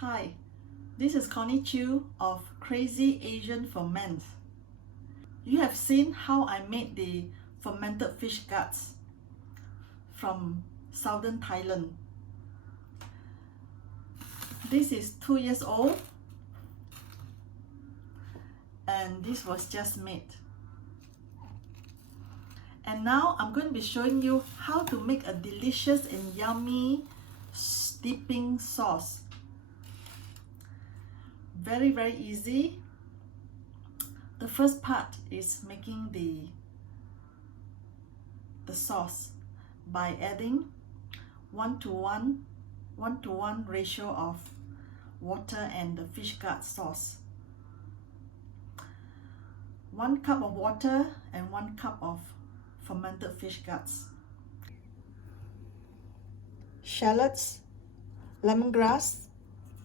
Hi, this is Connie Chu of Crazy Asian Ferment. You have seen how I made the fermented fish guts from southern Thailand. This is 2 years old and this was just made. And now I'm going to be showing you how to make a delicious and yummy dipping sauce. Very easy. The first part is making the sauce by adding 1:1 ratio of water and the fish gut sauce. 1 cup of water and 1 cup of fermented fish guts. Shallots, lemongrass,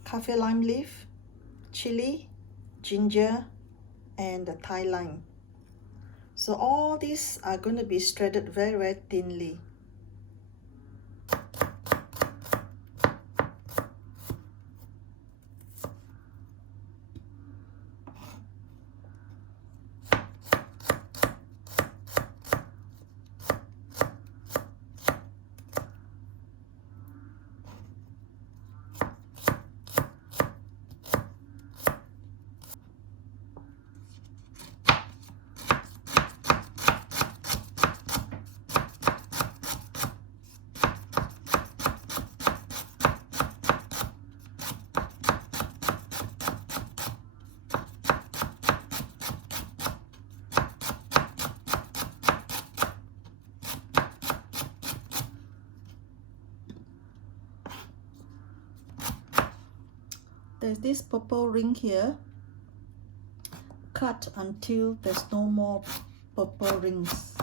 kaffir lime leaf, chili, ginger, and the Thai lime. So all these are going to be shredded very thinly. There's this purple ring here. Cut until there's no more purple rings.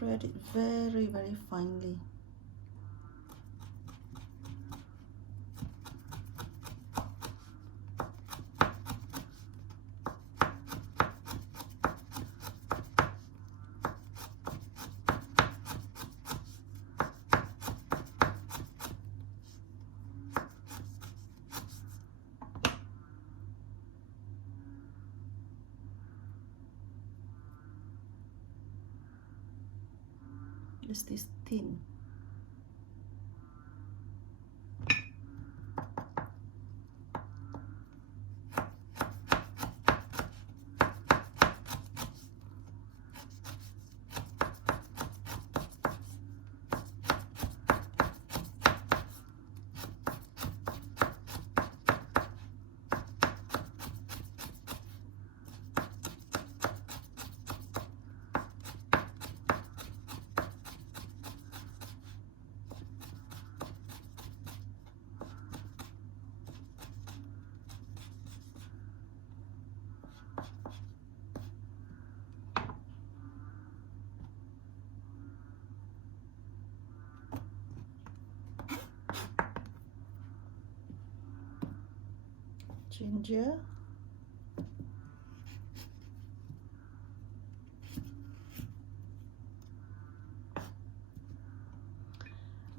Shred it very finely. Just this thin. Ginger,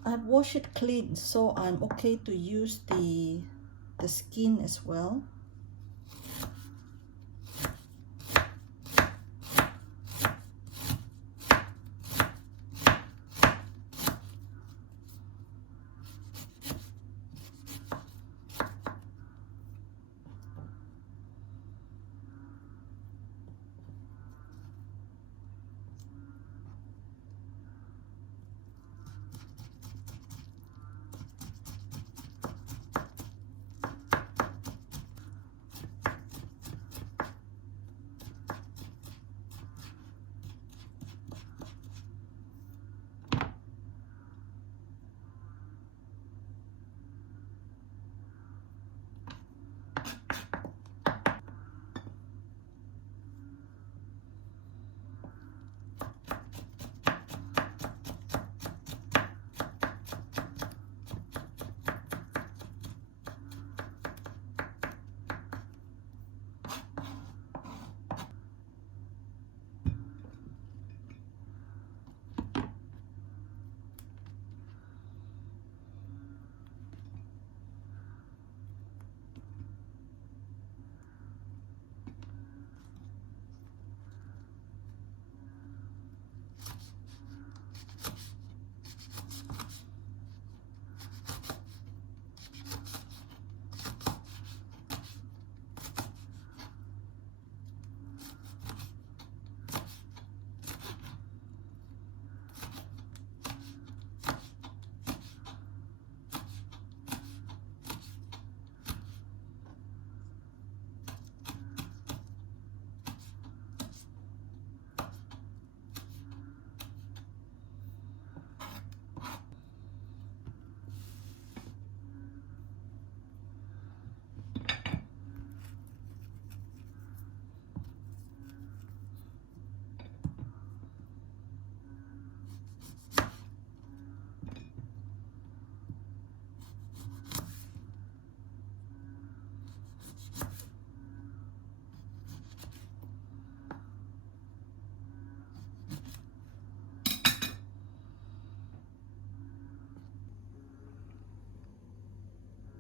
I've washed it clean, so I'm okay to use the skin as well.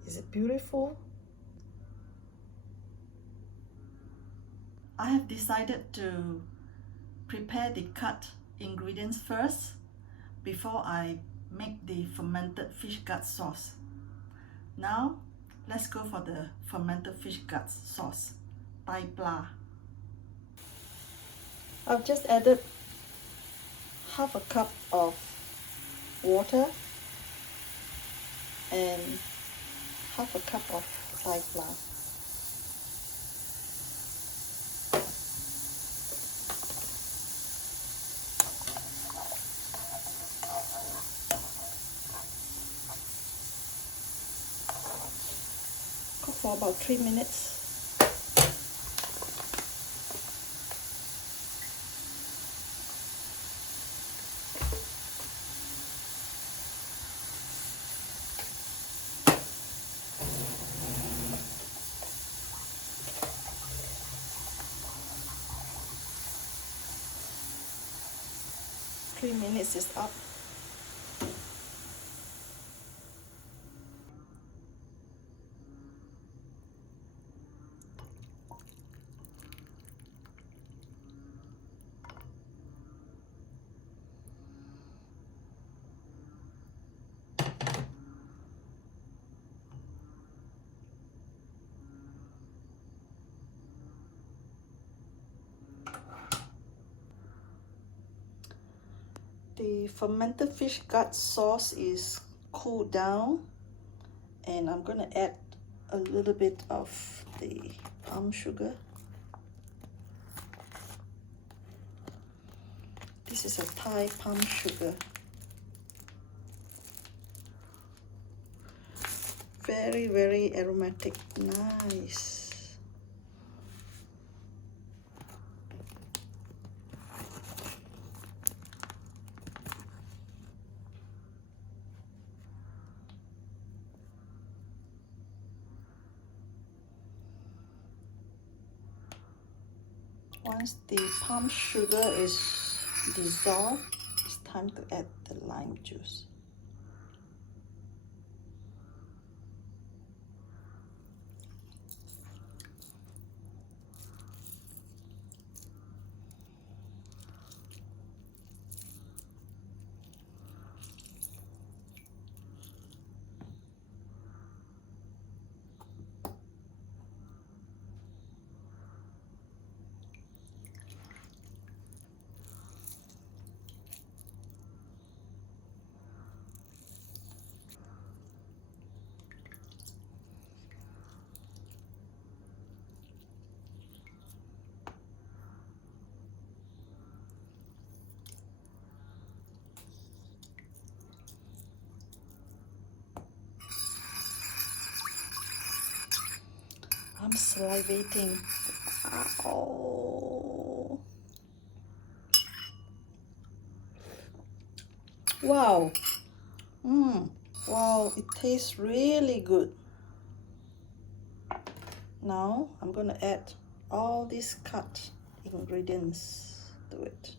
Is it beautiful? I have decided to prepare the cut ingredients first before I make the fermented fish gut sauce. Now let's go for the fermented fish gut sauce, Tai-pla. I've just added half a cup of water and half a cup of Tai-pla. Cook for about 3 minutes. Three minutes is up. The fermented fish gut sauce is cooled down, and I'm going to add a little bit of the palm sugar. This is a Thai palm sugar. Very, very aromatic. Nice. Once the palm sugar is dissolved, it's time to add the lime juice. I'm salivating. Ow. Wow. Wow, it tastes really good. Now I'm going to add all these cut ingredients to it.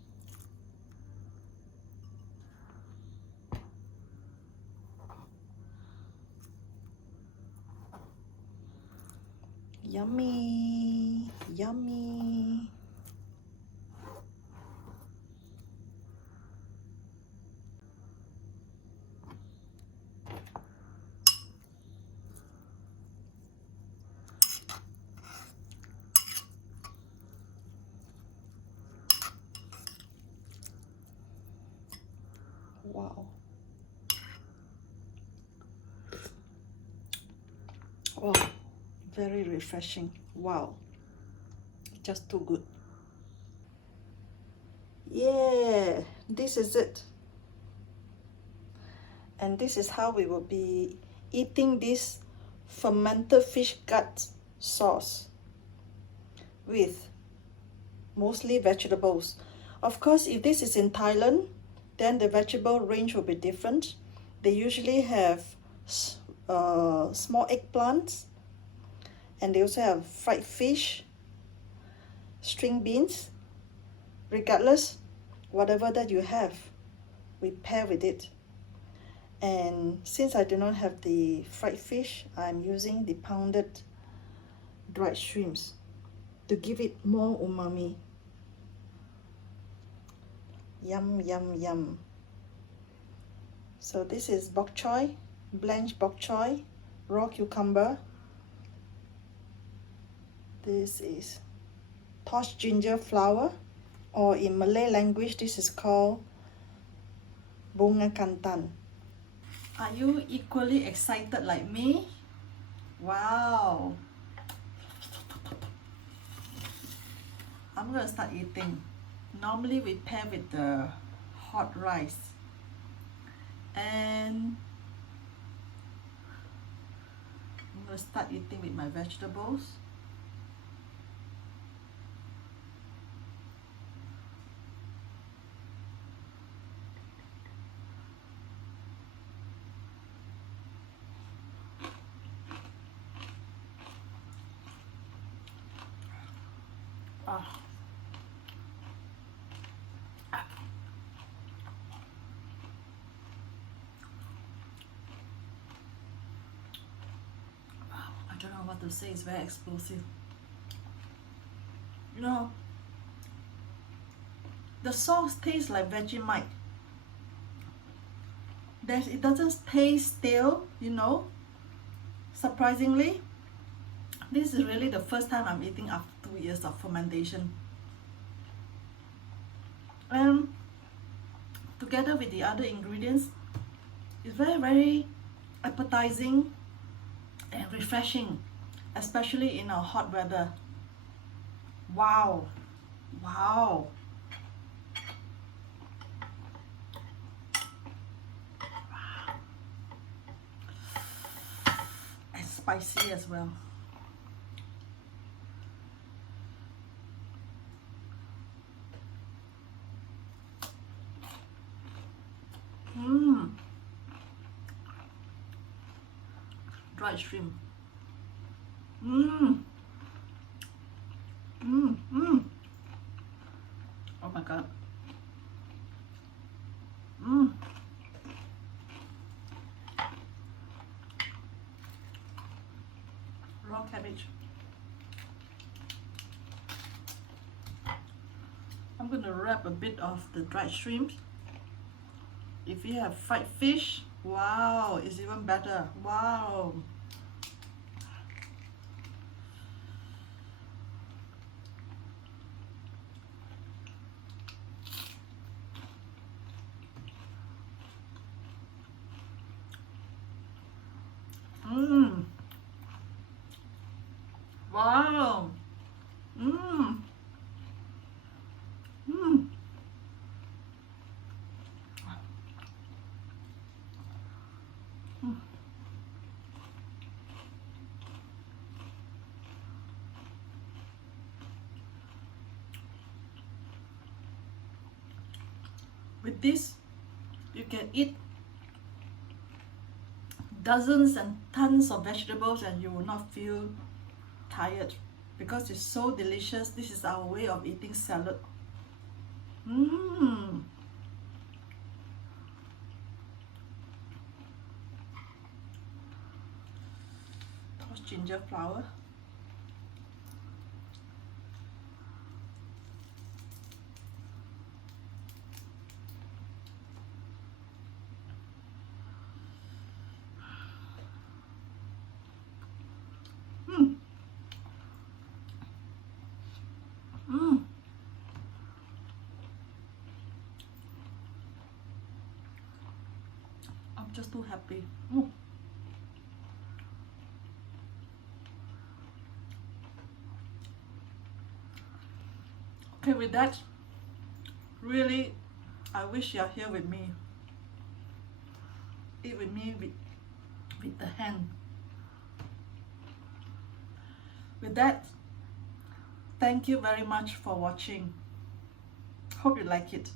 Yummy, yummy. Wow. Wow, very refreshing. Wow, just too good. Yeah, this is it. And this is how we will be eating this fermented fish gut sauce with mostly vegetables. Of course, if this is in Thailand, then the vegetable range will be different. They usually have small eggplants, and they also have fried fish, string beans. Regardless, whatever that you have, we pair with it. And since I do not have the fried fish, I'm using the pounded dried shrimps to give it more umami. Yum, yum, yum. So this is bok choy, blanched bok choy, raw cucumber. This is tossed ginger flower, or in Malay language this is called bunga kantan. Are you equally excited like me? Wow! I'm gonna start eating. Normally we pair with the hot rice. And I'm gonna start eating with my vegetables. Ah. I don't know what to say, it's very explosive. You know, the sauce tastes like Vegemite. It doesn't taste stale, you know. Surprisingly, this is really the first time I'm eating after 2 years of fermentation. And together with the other ingredients, it's very, very appetizing and refreshing, especially in our hot weather. Wow! Wow! And spicy as well. Dried shrimp. Oh my god. Raw cabbage. I'm gonna wrap a bit of the dried shrimp. If you have fried fish, wow, it's even better. Wow. Wow. With this, you can eat dozens and tons of vegetables and you will not feel tired because it's so delicious. This is our way of eating salad. Tossed ginger flower. I'm just too happy. Okay, with that, really, I wish you're here with me. Eat with me with the hand. With that, thank you very much for watching. Hope you like it.